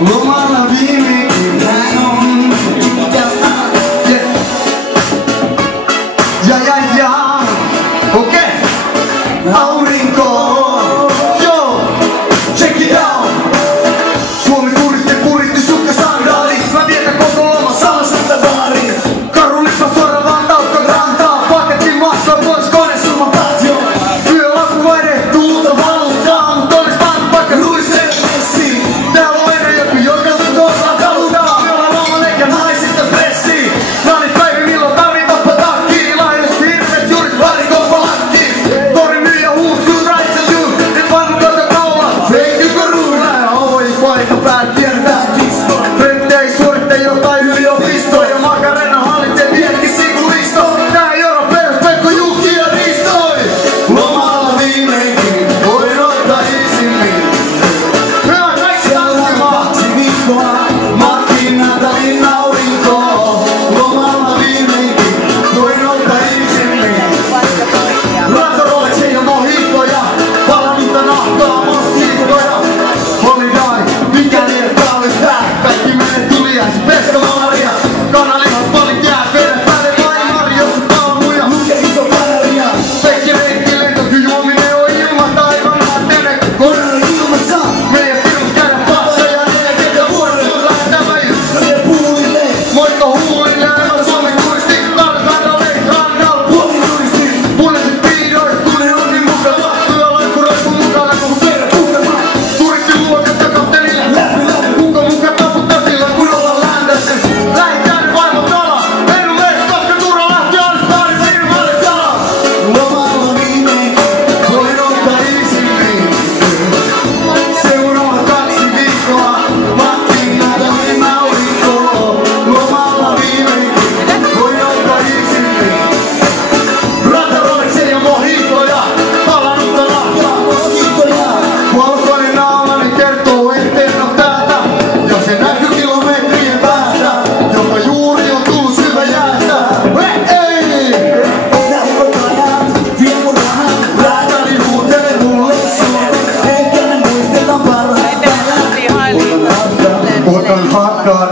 lomalla viimekin näin on. Ja, okei. Aurinko. Joo, check it out. Suomi turisti puritti sukka sandaali. Mä vietän koko loma salaisuutta baariin. Karulippa suora vaan taukka rantaa. Paketti maassa pois kone summan patio. Yölaku vaihtuu tuulta valuttaa. Mut olis vaan vaikka ruiseen messiin. Täällä on enää joku jokelta tuossa kalutaan. Me ollaan maailman eikä naisista stressiin. Naanit päivi milloin tarvii tappa takkiin. Lahjoista hirveet juurit varikoppa lakkiin. Torin myyjä huus you right to you. Nyt vannu kato kaula. Fake you koruuna. Oi poika päät kiertää kistoa. Renttei suoritte jotain yliopistoja. Makarena hallitsee vieläkin sikulisto. Tää ei oro perus Pekko Jukki ja Ristoi. Lomalla viimeinkin voin ottaa isimmin. Hyvä kaikki tanssimaan. 2 viikkoa matkin Natalin aurinkoa. Lomalla viimeinkin voin ottaa isimmin. Ratoroleksen ja mohikkoja. Valmiita nahkaa moskiittoja. Holiday, mikäli et talvesta. Kaikki menee tuliaisi peska Maria. Kanalihat palit jää vedä päälle laimari. Jos on tauluja, luke iso päriä. Pekki reikki lentoky juominen on ilmasta. Aivan lähtene koneella ilmassa. Meidän firus käydä passoja 40 vuodella. Lähtevä ystävien puulille. Moikka huulille. Mä Suomen turisti. Tarkandalle rannalla. Puolituristi. Punaiset piidois. Tunne on niin mukava. Työlaikkuroisu mukana koko perä tukemaan. Turistiluokasta kaptenille. Kuka muka taputtaa sillä kun ollaan ländäsen. Lähitään vaimot ala. En ole koska Turha lähti alistaan silmälle tala. Lomalla viimeinkin voin ottaa isimmin. Seuraava 2 viikkoa matkin Natalin aurinkoa. Lomalla viimeinkin voin ottaa isimmin. Rataroleksen ja mohikkoja. Palannutta nahkaa moskiittoja. Valkoinen naamani kertoo etten oo täältä. Ja se näkyy kilometrien päästä. Joka juuri on tullut syvä jäästä. Hei! Vie mun rahat, Räätäli huutele mulle ehkä ne muistetaan parhaat päivät. Otan hakkaan.